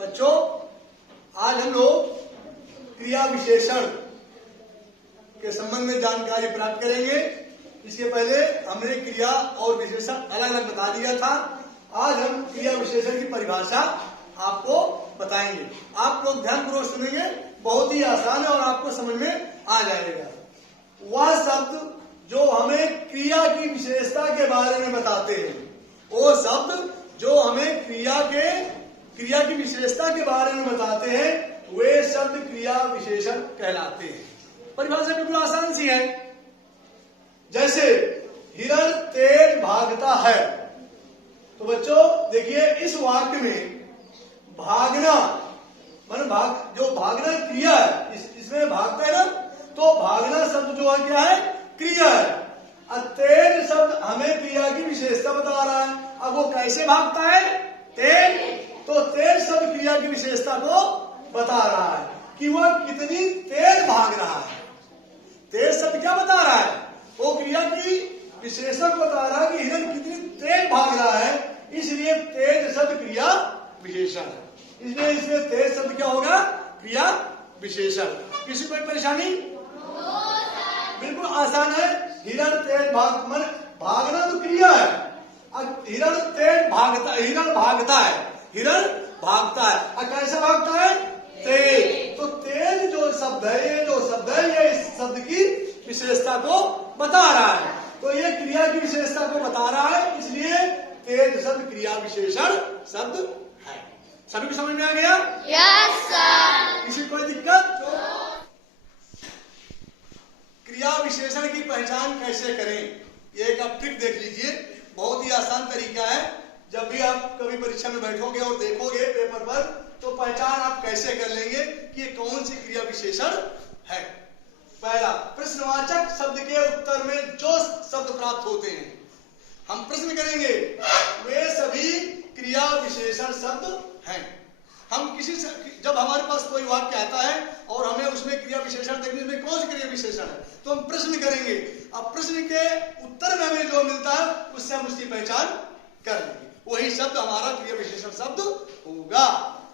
बच्चों, आज हम लोग क्रिया विशेषण के संबंध में जानकारी प्राप्त करेंगे। इसके पहले हमने क्रिया और विशेषण अलग अलग बता दिया था। आज हम क्रिया विशेषण की परिभाषा आपको बताएंगे। आप लोग ध्यानपूर्वक सुनेंगे, बहुत ही आसान है और आपको समझ में आ जाएगा। वह शब्द जो हमें क्रिया की विशेषता के बारे में बताते हैं, वो शब्द जो हमें क्रिया की विशेषता के बारे में बताते हैं, वे शब्द क्रिया विशेषण कहलाते हैं। परिभाषा बिल्कुल आसान सी है। जैसे हिरण तेज भागता है, तो बच्चों देखिए इस वाक्य में भागना जो भागना क्रिया है, इसमें भागता है ना, तो भागना शब्द जो है क्या है, क्रिया है। तेज शब्द हमें क्रिया की विशेषता बता रहा है। अब वो कैसे भागता है, तेज, तो तेज शब्द क्रिया की विशेषता को बता रहा है कि वह कितनी तेज भाग रहा है। तेज शब्द क्या बता रहा है, वो क्रिया की विशेषण बता रहा है कि हिरण कितनी तेज भाग रहा है, इसलिए तेज शब्द क्रिया विशेषण है। इसलिए इसमें तेज शब्द क्या होगा, क्रिया विशेषण। किसी कोई परेशानी? बिल्कुल आसान है। हिरण तेज भागना तो क्रिया है। अब हिरण तेज भागता, हिरण भागता है। अब कैसे भागता है, तेज। तो तेज जो शब्द है, ये इस शब्द की विशेषता को बता रहा है। तो ये क्रिया की विशेषता को बता रहा है, इसलिए तेज शब्द क्रिया विशेषण शब्द है। सभी को समझ में आ गया? Yes sir. किसी कोई दिक्कत? क्रिया विशेषण की पहचान कैसे करें, ये एक आप ट्रिक देख लीजिए। बहुत ही आसान तरीका है। जब भी आप कभी परीक्षा में बैठोगे और देखोगे पेपर पर, तो पहचान आप कैसे कर लेंगे कि ये कौन सी क्रिया विशेषण है। पहला, प्रश्नवाचक शब्द के उत्तर में जो शब्द प्राप्त होते हैं, हम प्रश्न करेंगे, वे सभी क्रिया विशेषण शब्द हैं। हम जब हमारे पास कोई वाक्य आता है और हमें उसमें क्रिया विशेषण देखने में कौन सी क्रिया विशेषण है, तो हम प्रश्न करेंगे। अब प्रश्न के उत्तर में हमें जो मिलता है, उससे हम उसकी पहचान कर लेंगे। वही शब्द हमारा क्रिया विशेषण शब्द होगा।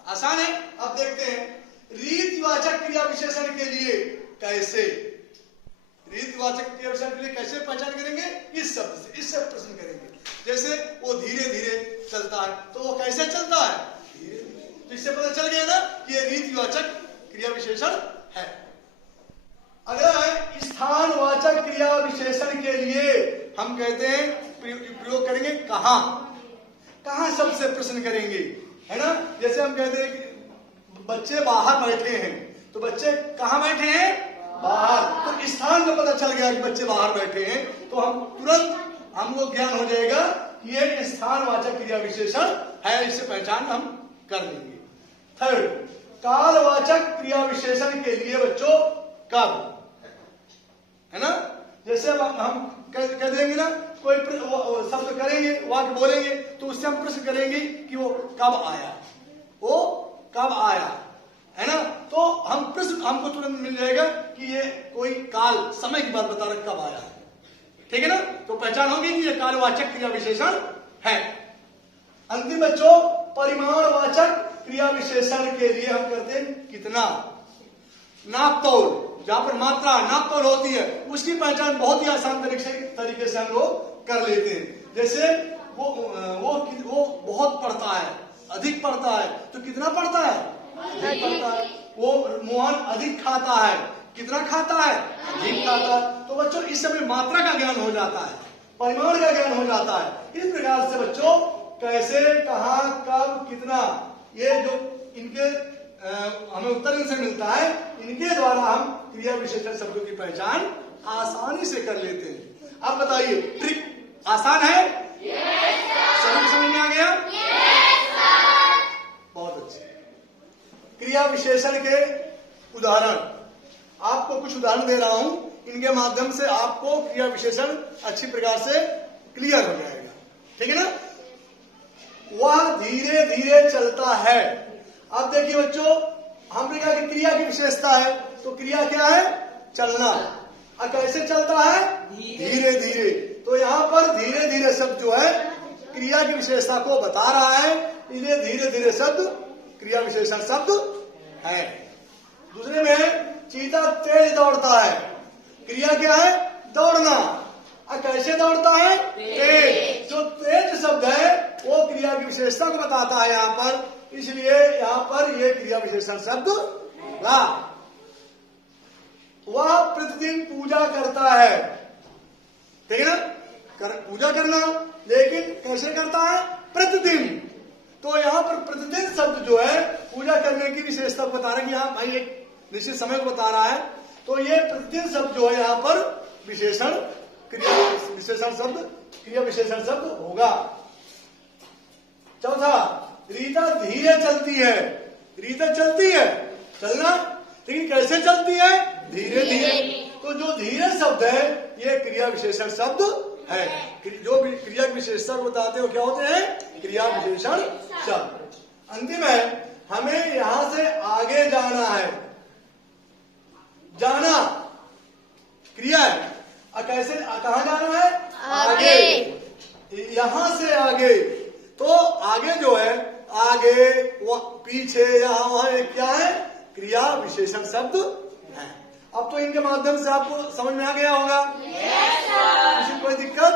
आसान है। अब देखते हैं रीतिवाचक क्रिया विशेषण के लिए कैसे, रीतिवाचक क्रिया विशेषण के लिए कैसे पहचान करेंगे, इस शब्द से, इससे प्रश्न करेंगे। जैसे वो धीरे धीरे चलता है, तो वो कैसे चलता है, धीरे धीरे। तो इससे पता चल गया ना कि ये रीतिवाचक क्रिया विशेषण है। अगला है स्थानवाचक क्रिया विशेषण के लिए हम कहते हैं प्रयोग करेंगे कहां शब्द से प्रश्न करेंगे, है ना। जैसे हम कहते हैं कि बच्चे बाहर बैठे हैं, तो बच्चे कहां बैठे हैं, बाहर। तो स्थान का पता चल गया कि बच्चे बाहर बैठे हैं, तो हम तुरंत हमको ज्ञान हो जाएगा कि ये स्थानवाचक क्रिया विशेषण है। इससे पहचान हम कर लेंगे। थर्ड, कालवाचक क्रिया विशेषण के लिए बच्चों कब, है ना। जैसे हम कह देंगे ना, कोई शब्द करेंगे, वाक्य बोलेंगे, तो उससे हम प्रश्न करेंगे कि वो कब आया, है ना। तो हम प्रश्न, हमको तुरंत मिल जाएगा कि ये कोई काल, समय की बात बता रहा, कब आया है, ठीक है ना। तो पहचान होगी कि ये कालवाचक क्रिया विशेषण है। अंतिम बच्चों, परिमाणवाचक क्रिया विशेषण के लिए हम करते हैं कितना, नापतोल, जहां पर मात्रा नापतोल होती है, उसकी पहचान बहुत ही आसान तरीके से हम लोग कर लेते हैं। जैसे वो बहुत पढ़ता है, अधिक पढ़ता है, तो कितना पढ़ता है, अधिक पढ़ता है। वो मोहन अधिक खाता है, कितना खाता है, अधिक खाता है। तो बच्चों इस समय मात्रा का ज्ञान हो जाता है, परिमाण का ज्ञान हो जाता है। इस प्रकार से बच्चों कैसे, कहां, कब, कितना, ये जो इनके हमें उत्तर इनसे मिलता है, इनके द्वारा हम क्रिया विशेषण शब्दों की पहचान आसानी से कर लेते हैं। आप बताइए, ट्रिक आसान है? सभी समझ में आ गया? बहुत अच्छे। क्रिया विशेषण के उदाहरण, आपको कुछ उदाहरण दे रहा हूं, इनके माध्यम से आपको क्रिया विशेषण अच्छी प्रकार से क्लियर हो जाएगा, ठीक है ना। वह धीरे धीरे चलता है। अब देखिए बच्चों, हमने कहा कि क्रिया की विशेषता है, तो क्रिया क्या है, चलना। अब कैसे चलता है, धीरे धीरे। तो यहाँ पर धीरे धीरे शब्द जो है क्रिया की विशेषता को बता रहा है, इसलिए धीरे धीरे शब्द क्रिया विशेषण शब्द है। दूसरे में चीता तेज दौड़ता है, क्रिया क्या है? दौड़ना। और कैसे दौड़ता है? तेज। जो तेज शब्द है वो क्रिया की विशेषता को बताता है यहाँ पर, इसलिए यहाँ पर ये क्रिया विशेषण शब्द होगा। वह प्रतिदिन पूजा करता है, ठीक है ना? पूजा करना, लेकिन कैसे करता है? प्रतिदिन। तो यहाँ पर प्रतिदिन शब्द जो है पूजा करने की विशेषता को बता रहा है कि यहाँ भाई एक निश्चित समय को बता रहा है। तो ये प्रतिदिन शब्द जो है यहाँ पर विशेषण क्रिया विशेषण शब्द क्रिया विशेषण शब्द होगा। चौथा, रीता धीरे चलती है। रीता चलती है, चलना, लेकिन कैसे चलती है? धीरे धीरे। तो जो धीरे शब्द है ये क्रिया विशेषण शब्द है। जो भी क्रिया विशेषता को बताते हो क्या होते हैं? क्रिया विशेषण शब्द। अंतिम है, हमें यहां से आगे जाना है। जाना क्रिया है, और कैसे कहां जाना है? आगे। यहां से आगे, तो आगे जो है आगे वो पीछे यहाँ वहां क्या है? क्रिया विशेषण शब्द है। अब तो इनके माध्यम से आपको समझ में आ गया होगा। किसी कोई दिक्कत?